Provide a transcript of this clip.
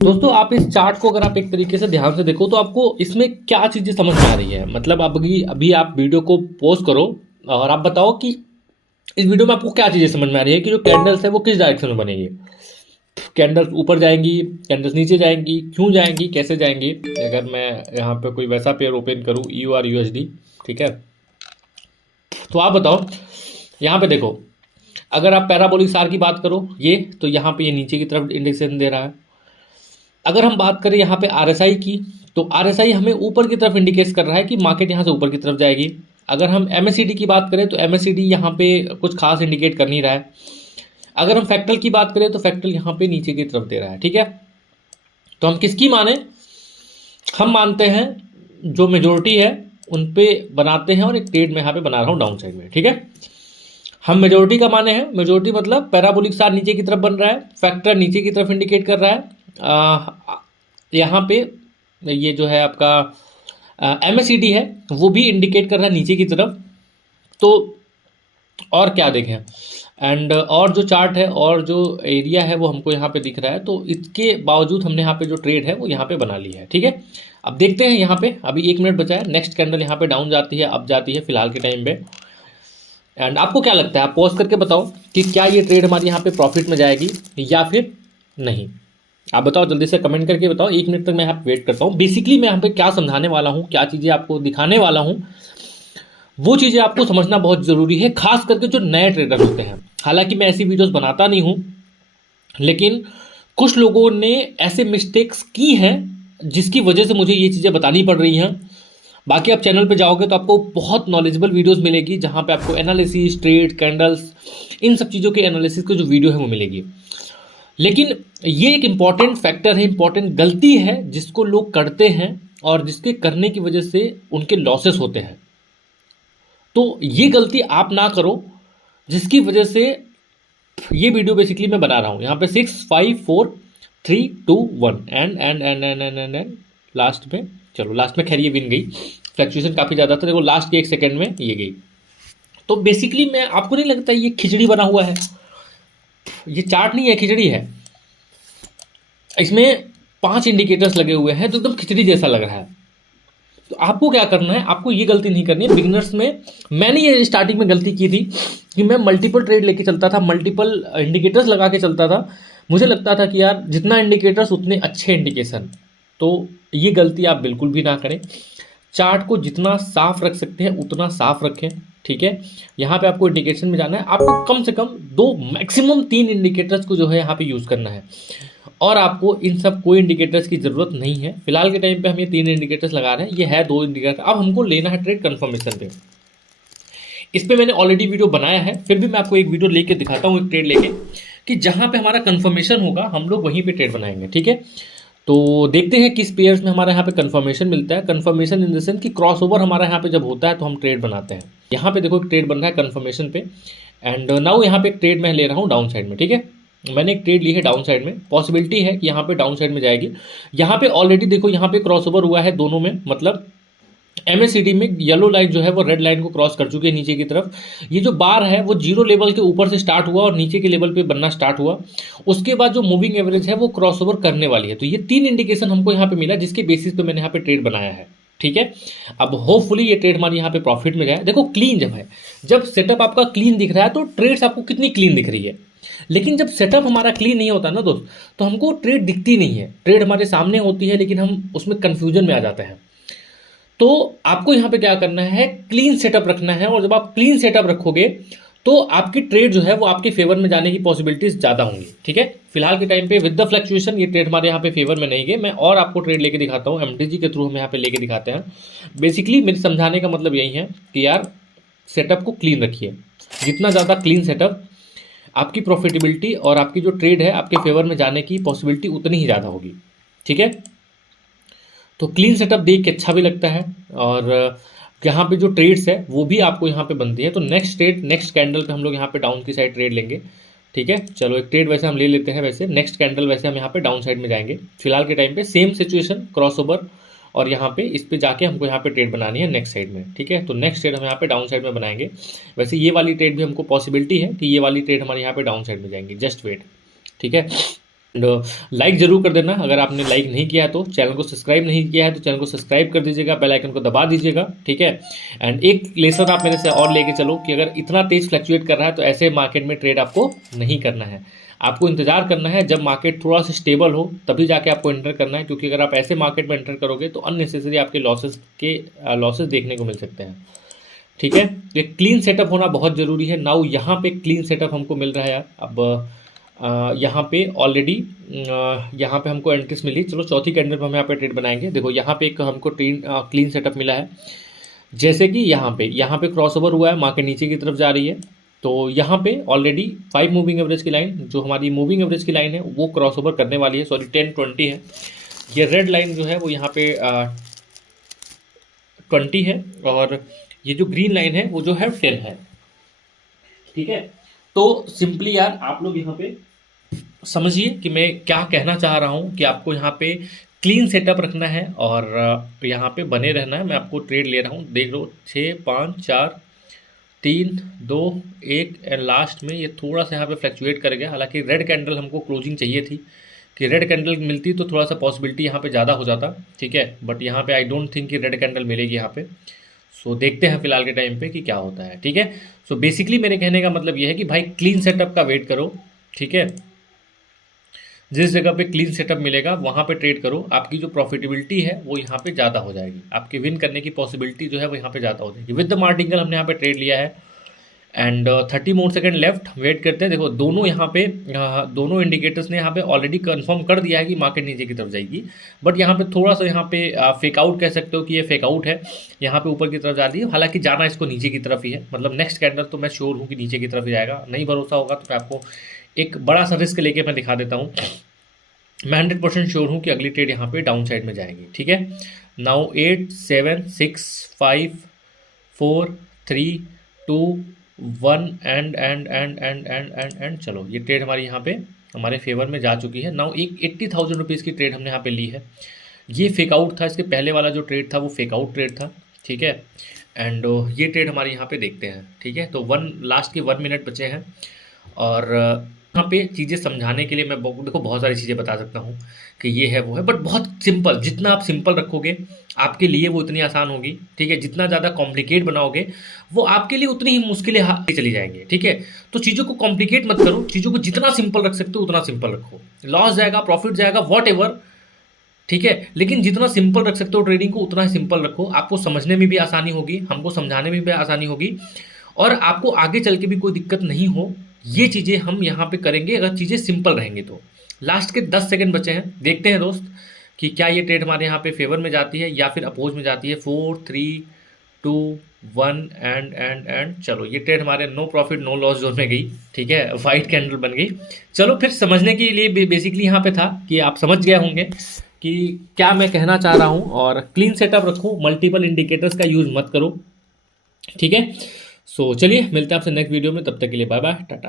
दोस्तों आप इस चार्ट को अगर आप एक तरीके से ध्यान से देखो तो आपको इसमें क्या चीज़ें समझ में आ रही है। मतलब अभी अभी आप वीडियो को पॉज करो और आप बताओ कि इस वीडियो में आपको क्या चीज़ें समझ में आ रही है कि जो कैंडल्स है वो किस डायरेक्शन में बनेगी। कैंडल्स ऊपर जाएंगी, कैंडल्स नीचे जाएंगी, क्यों जाएंगी, कैसे जाएंगी। अगर मैं यहाँ पे कोई वैसा पेयर ओपन करूँ EUR USD, ठीक है, तो आप बताओ। यहाँ पे देखो, अगर आप पैराबोलिक सार की बात करो ये तो यहाँ पे ये नीचे की तरफ इंडिकेशन दे रहा है। अगर हम बात करें यहाँ पे RSI की तो RSI हमें ऊपर की तरफ इंडिकेट कर रहा है कि मार्केट यहाँ से ऊपर की तरफ जाएगी। अगर हम MACD की बात करें तो MACD यहाँ पे कुछ खास इंडिकेट कर नहीं रहा है। अगर हम फैक्टल की बात करें तो फैक्टल यहाँ पे नीचे की तरफ दे रहा है। ठीक है, तो हम किसकी माने? हम मानते हैं जो मेजोरिटी है उन पे बनाते हैं और एक ट्रेड में यहाँ पे बना रहा हूँ डाउन साइड में। ठीक है, हम मेजोरिटी का माने हैं। मेजोरिटी मतलब पैराबोलिक सार नीचे की तरफ बन रहा है, फैक्टर नीचे की तरफ इंडिकेट कर रहा है। यहाँ पे ये जो है आपका MACD है वो भी इंडिकेट कर रहा है नीचे की तरफ। तो और क्या देखें, एंड और जो चार्ट है और जो एरिया है वो हमको यहाँ पे दिख रहा है। तो इसके बावजूद हमने यहाँ पे जो ट्रेड है वो यहाँ पे बना ली है। ठीक है, अब देखते हैं यहाँ पे अभी 1 मिनट बचा है। नेक्स्ट कैंडल यहाँ पे डाउन जाती है, अप जाती है फिलहाल के टाइम पे। एंड आपको क्या लगता है, आप पॉज करके बताओ कि क्या ये ट्रेड हमारी यहाँ पे प्रॉफिट में जाएगी या फिर नहीं। आप बताओ, जल्दी से कमेंट करके बताओ। 1 मिनट तक मैं यहाँ पे वेट करता हूँ। बेसिकली मैं यहाँ पे क्या समझाने वाला हूँ, क्या चीज़ें आपको दिखाने वाला हूँ, वो चीज़ें आपको समझना बहुत ज़रूरी है, खास करके जो नए ट्रेडर होते हैं। हालांकि मैं ऐसी वीडियोस बनाता नहीं हूँ, लेकिन कुछ लोगों ने ऐसे मिस्टेक्स की हैं जिसकी वजह से मुझे ये चीज़ें बतानी पड़ रही हैं। बाकी आप चैनल पे जाओगे तो आपको बहुत नॉलेजेबल वीडियोस मिलेगी जहाँ पे आपको एनालिसिस, ट्रेड, कैंडल्स, इन सब चीज़ों के एनालिसिस की जो वीडियो है वो मिलेगी। लेकिन ये एक इम्पॉर्टेंट फैक्टर है, इम्पॉर्टेंट गलती है जिसको लोग करते हैं और जिसके करने की वजह से उनके लॉसेस होते हैं। तो ये गलती आप ना करो जिसकी वजह से ये वीडियो बेसिकली मैं बना रहा हूँ। यहाँ पे 6 5 4 3 2 1 एंड लास्ट में, चलो लास्ट में खैर ये विन गई। फ्लक्चुएशन काफ़ी ज़्यादा था, देखो लास्ट के 1 सेकेंड में ये गई। तो बेसिकली मैं, आपको नहीं लगता ये खिचड़ी बना हुआ है? ये चार्ट नहीं है, खिचड़ी है। इसमें 5 इंडिकेटर्स लगे हुए हैं तो एकदम खिचड़ी जैसा लग रहा है। तो आपको क्या करना है, आपको ये गलती नहीं करनी है। बिगिनर्स में मैंने ये स्टार्टिंग में गलती की थी कि मैं मल्टीपल ट्रेड लेके चलता था, मल्टीपल इंडिकेटर्स लगा के चलता था। मुझे लगता था कि यार जितना इंडिकेटर्स उतने अच्छे इंडिकेशन। तो ये गलती आप बिल्कुल भी ना करें। चार्ट को जितना साफ रख सकते हैं उतना साफ रखें। ठीक है, यहाँ पे आपको इंडिकेशन में जाना है, आपको कम से कम 2 मैक्सिमम 3 इंडिकेटर्स को जो है यहाँ पे यूज़ करना है। और आपको इन सब कोई इंडिकेटर्स की ज़रूरत नहीं है। फिलहाल के टाइम पे हम ये 3 इंडिकेटर्स लगा रहे हैं, ये है 2 इंडिकेटर। अब हमको लेना है ट्रेड कंफर्मेशन पे। इस पे मैंने ऑलरेडी वीडियो बनाया है, फिर भी मैं आपको एक वीडियो लेके दिखाता हूँ, एक ट्रेड लेके, कि जहाँ पे हमारा कंफर्मेशन होगा हम लोग वहीं पे ट्रेड बनाएंगे। ठीक है, तो देखते हैं किस पेयर्स में हमारे यहाँ पे कंफर्मेशन मिलता है। कंफर्मेशन इन द सेंस कि क्रॉस ओवर हमारा यहाँ पे जब होता है तो हम ट्रेड बनाते हैं। यहाँ पे देखो एक ट्रेड बन रहा है कंफर्मेशन पे, एंड नाउ यहाँ पे एक ट्रेड मैं ले रहा हूँ डाउन साइड में। ठीक है, मैंने एक ट्रेड ली है डाउन साइड में, पॉसिबिलिटी है कि यहाँ पे डाउन साइड में जाएगी। यहाँ पे ऑलरेडी देखो यहाँ पे क्रॉस ओवर हुआ है दोनों में, मतलब MACD में येलो लाइन जो है वो रेड लाइन को क्रॉस कर चुकी है नीचे की तरफ। ये जो बार है वो 0 लेवल के ऊपर से स्टार्ट हुआ और नीचे के लेवल पे बनना स्टार्ट हुआ। उसके बाद जो मूविंग एवरेज है वो क्रॉस ओवर करने वाली है। तो ये 3 इंडिकेशन हमको यहाँ पे मिला जिसके बेसिस पे मैंने यहाँ पे ट्रेड बनाया है। ठीक है, अब होपफुली ये ट्रेड हमारी यहाँ पे प्रॉफिट में जाए। देखो क्लीन जब है, जब सेटअप आपका क्लीन दिख रहा है तो ट्रेड्स आपको कितनी क्लीन दिख रही है। लेकिन जब सेटअप हमारा क्लीन नहीं होता ना दोस्त, तो हमको ट्रेड दिखती नहीं है। ट्रेड हमारे सामने होती है लेकिन हम उसमें कन्फ्यूजन में आ जाते हैं। तो आपको यहाँ पे क्या करना है, क्लीन सेटअप रखना है। और जब आप क्लीन सेटअप रखोगे तो आपकी ट्रेड जो है वो आपके फेवर में जाने की पॉसिबिलिटीज ज़्यादा होंगी। ठीक है, फिलहाल के टाइम पे विद द फ्लक्चुएशन ये ट्रेड हमारे यहाँ पे फेवर में नहीं गए। मैं और आपको ट्रेड लेके दिखाता हूँ, MTG के थ्रू हम यहाँ पे लेके दिखाते हैं। बेसिकली मेरे समझाने का मतलब यही है कि यार सेटअप को क्लीन रखिए। जितना ज़्यादा क्लीन सेटअप, आपकी प्रॉफिटेबिलिटी और आपकी जो ट्रेड है आपके फेवर में जाने की पॉसिबिलिटी उतनी ही ज़्यादा होगी। ठीक है, तो क्लीन सेटअप देख के अच्छा भी लगता है और यहाँ पे जो ट्रेड्स है वो भी आपको यहाँ पे बनती है। तो नेक्स्ट ट्रेड, नेक्स्ट कैंडल पे हम लोग यहाँ पे डाउन की साइड ट्रेड लेंगे। ठीक है, चलो एक ट्रेड वैसे हम ले लेते हैं। वैसे नेक्स्ट कैंडल वैसे हम यहाँ पे डाउन साइड में जाएंगे। फिलहाल के टाइम पे सेम सिचुएशन, क्रॉस ओवर, और यहाँ पे इस पे जाके हमको यहाँ पे ट्रेड बनानी है नेक्स्ट साइड में। ठीक है, तो नेक्स्ट ट्रेड हम यहाँ पे डाउन साइड में बनाएंगे। वैसे ये वाली ट्रेड भी हमको पॉसिबिलिटी है कि ये वाली ट्रेड हमारे यहाँ पे डाउन साइड में जाएंगी, जस्ट वेट। ठीक है, लाइक जरूर कर देना अगर आपने लाइक नहीं किया है तो, चैनल को सब्सक्राइब नहीं किया है तो चैनल को सब्सक्राइब कर दीजिएगा, बेल आइकन को दबा दीजिएगा, ठीक है। एंड एक लेसन आप मेरे से और लेके चलो कि अगर इतना तेज फ्लक्चुएट कर रहा है तो ऐसे मार्केट में ट्रेड आपको नहीं करना है। आपको इंतजार करना है जब मार्केट थोड़ा सा स्टेबल हो तभी जाके आपको एंटर करना है, क्योंकि अगर आप ऐसे मार्केट में एंटर करोगे तो अननेसेसरी आपके लॉसेस देखने को मिल सकते हैं, ठीक है। तो एक क्लीन सेटअप होना बहुत ज़रूरी है। नाउ यहाँ पे क्लीन सेटअप हमको मिल रहा है यार। अब यहाँ पे ऑलरेडी यहाँ पे हमको एंट्रीज मिली। चलो चौथी कैंडल पर हम यहाँ पे ट्रेड बनाएंगे। देखो यहाँ पे एक हमको क्लीन सेटअप मिला है, जैसे कि यहाँ पे क्रॉसओवर हुआ है, मार्केट नीचे की तरफ जा रही है। तो यहाँ पे ऑलरेडी 5 मूविंग एवरेज की लाइन, जो हमारी मूविंग एवरेज की लाइन है वो क्रॉसओवर करने वाली है। सॉरी 10-20 है। ये रेड लाइन जो है वो यहाँ पे 20 है, और ये जो ग्रीन लाइन है वो जो है 10 है, ठीक है। तो सिंपली यार आप लोग यहाँ पे समझिए कि मैं क्या कहना चाह रहा हूँ कि आपको यहाँ पे क्लीन सेटअप रखना है और यहाँ पे बने रहना है। मैं आपको ट्रेड ले रहा हूँ, देख लो 6 5 4 3 2 1 एंड लास्ट में ये थोड़ा सा यहाँ पे फ्लक्चुएट कर गया। हालांकि रेड कैंडल हमको क्लोजिंग चाहिए थी, कि रेड कैंडल मिलती तो थोड़ा सा पॉसिबिलिटी यहाँ पे ज़्यादा हो जाता, ठीक है। बट यहाँ पे आई डोंट थिंक कि रेड कैंडल मिलेगी यहाँ पे। सो देखते हैं फिलहाल के टाइम पे कि क्या होता है, ठीक है। सो बेसिकली मेरे कहने का मतलब ये है कि भाई क्लीन सेटअप का वेट करो, ठीक है। जिस जगह पे क्लीन सेटअप मिलेगा वहाँ पे ट्रेड करो। आपकी जो प्रॉफिटेबिलिटी है वो यहाँ पे ज़्यादा हो जाएगी, आपके विन करने की पॉसिबिलिटी जो है वो यहाँ पे ज़्यादा हो जाएगी। विद द मार्टिंगल हमने यहाँ पे ट्रेड लिया है and 30 more second left. Wait करते हैं। देखो दोनों यहाँ पे दोनों इंडिकेटर्स ने यहाँ पे ऑलरेडी कंफर्म कर दिया है कि मार्केट नीचे की तरफ जाएगी, बट यहाँ पे थोड़ा सा यहाँ पे फेक आउट कह सकते हो कि ये फेक आउट है, यहाँ पे ऊपर की तरफ जा रही है। हालांकि जाना इसको नीचे की तरफ ही है, मतलब नेक्स्ट कैंडल तो मैं श्योर हूँ कि नीचे की तरफ ही जाएगा। नहीं भरोसा होगा तो मैं आपको एक बड़ा सा रिस्क लेके मैं दिखा देता हूँ। मैं 100% श्योर हूँ कि अगली ट्रेड यहाँ पे डाउन साइड में जाएगी, ठीक है। नाउ 8 7 6 5 4 3 2 1 एंड चलो ये ट्रेड हमारी यहाँ पे हमारे फेवर में जा चुकी है। नाउ एक 80,000 रुपीज़ की ट्रेड हमने यहाँ पे ली है। ये फेक आउट था, इसके पहले वाला जो ट्रेड था वो फेक आउट ट्रेड था, ठीक है। एंड ये ट्रेड हमारे यहाँ पे देखते हैं, ठीक है। तो लास्ट के 1 मिनट बचे हैं और यहाँ पे चीज़ें समझाने के लिए मैं देखो बहुत सारी चीज़ें बता सकता हूँ कि ये है वो है, बट बहुत सिंपल। जितना आप सिंपल रखोगे आपके लिए वो उतनी आसान होगी, ठीक है। जितना ज़्यादा कॉम्प्लिकेट बनाओगे वो आपके लिए उतनी ही मुश्किलें चली जाएंगी, ठीक है। तो चीज़ों को कॉम्प्लिकेट मत करो, चीज़ों को जितना सिंपल रख सकते हो उतना सिंपल रखो। लॉस जाएगा, प्रॉफिट जाएगा, वॉट एवर, ठीक है। लेकिन जितना सिंपल रख सकते हो ट्रेडिंग को उतना ही सिंपल रखो। आपको समझने में भी आसानी होगी, हमको समझाने में भी आसानी होगी, और आपको आगे चल के भी कोई दिक्कत नहीं हो। ये चीज़ें हम यहाँ पे करेंगे अगर चीज़ें सिंपल रहेंगी तो। लास्ट के 10 सेकंड बचे हैं, देखते हैं दोस्त कि क्या ये ट्रेड हमारे यहाँ पे फेवर में जाती है या फिर अपोज में जाती है। 4 3 2 1 एंड चलो ये ट्रेड हमारे no profit no loss zone में गई, ठीक है। वाइट कैंडल बन गई। चलो फिर समझने के लिए बेसिकली यहाँ पे था कि आप समझ गए होंगे कि क्या मैं कहना चाह रहा हूँ। और क्लीन सेटअप रखो, मल्टीपल इंडिकेटर्स का यूज़ मत करो, ठीक है। सो चलिए मिलते हैं आपसे नेक्स्ट वीडियो में, तब तक के लिए बाय बाय, टाटा।